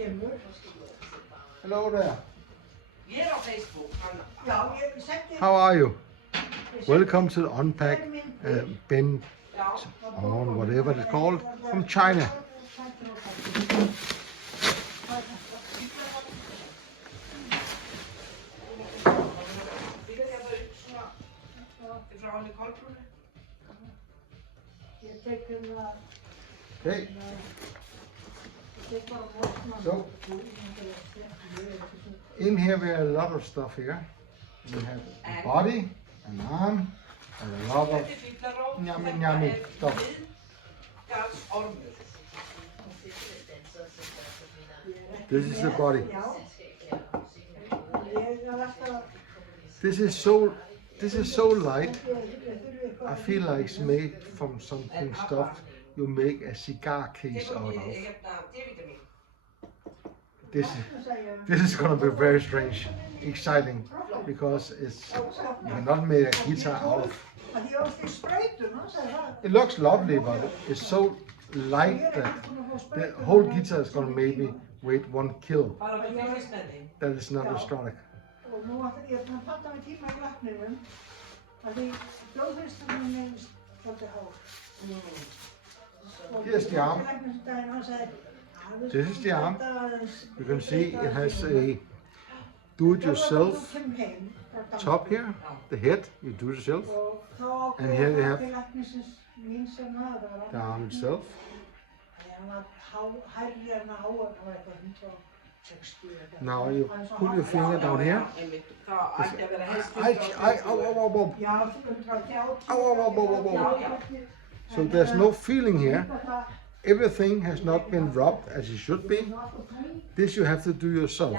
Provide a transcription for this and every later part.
Hello there. Yeah, on Facebook. How are you? Welcome to the Unpack Ben on whatever it's called from China. Okay. So in here we have a lot of stuff here. We have a body, an arm, and a lot of yummy stuff. This is the body. This is so light. I feel like it's made from something stuffed you make a cigar case out of. This is gonna be very strange, exciting, because you cannot make a guitar out of. It looks lovely, but it's so light that the whole guitar is gonna maybe weight 1 kilo. That is not astronic. Here's the arm. This is the arm. You can see it has a do-it-yourself top here. The head you do it yourself, and here you have the arm itself. Now you put your finger down here. So there's no feeling here. Everything has not been rubbed as it should be. This you have to do yourself.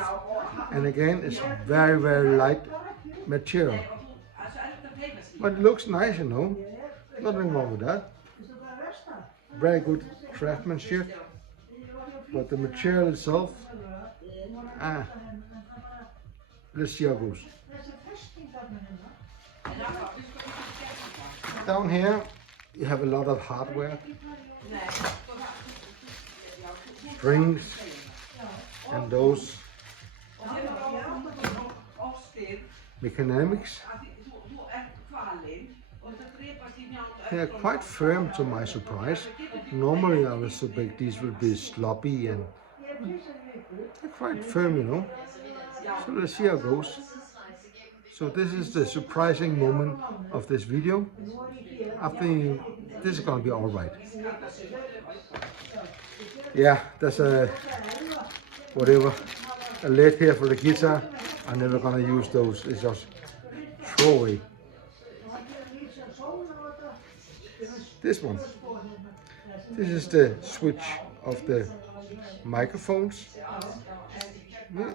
And again, it's very, very light material. But it looks nice, you know. Nothing wrong with that. Very good craftsmanship. But the material itself, let's see how it goes. Down here, you have a lot of hardware. Strings and those mechanics. They are quite firm to my surprise. Normally I would suspect these would be sloppy, and they're quite firm, you know. So let's see how it goes. So this is the surprising moment of this video. I think this is gonna be all right. Yeah, there's a lead here for the guitar. I'm never gonna use those. It's just throw away. This one. This is the switch of the microphones.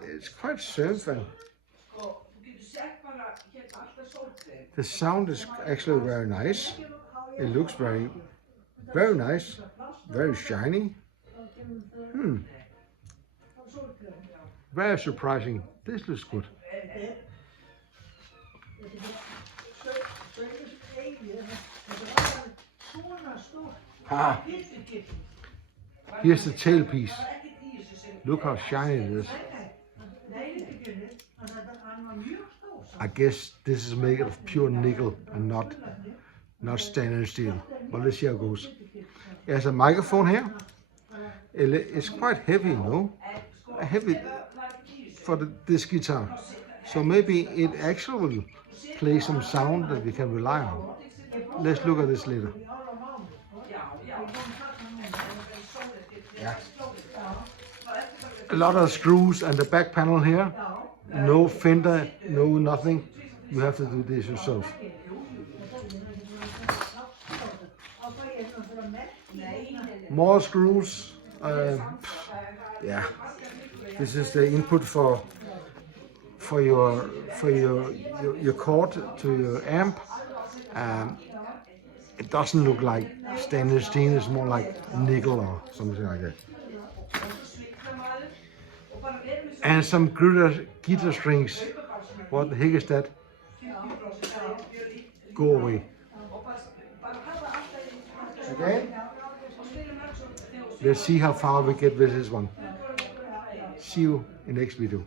It's quite soft, and the sound is actually very nice. It looks very, very nice, very shiny. Very surprising. This looks good. Here's the tailpiece. Look how shiny it is. I guess this is made of pure nickel and not stainless steel. But let's see how it goes. There's a microphone here. It's quite heavy, you know. Heavy for this guitar. So maybe it actually will play some sound that we can rely on. Let's look at this later. Yeah. A lot of screws and the back panel here. No fender, no nothing. You have to do this yourself. More screws. Yeah. This is the input for your cord to your amp. It doesn't look like stainless steel. It's more like nickel or something like that. And some guitar strings. What the heck is that? Go away. Again. Let's see how far we get with this one. See you in next video.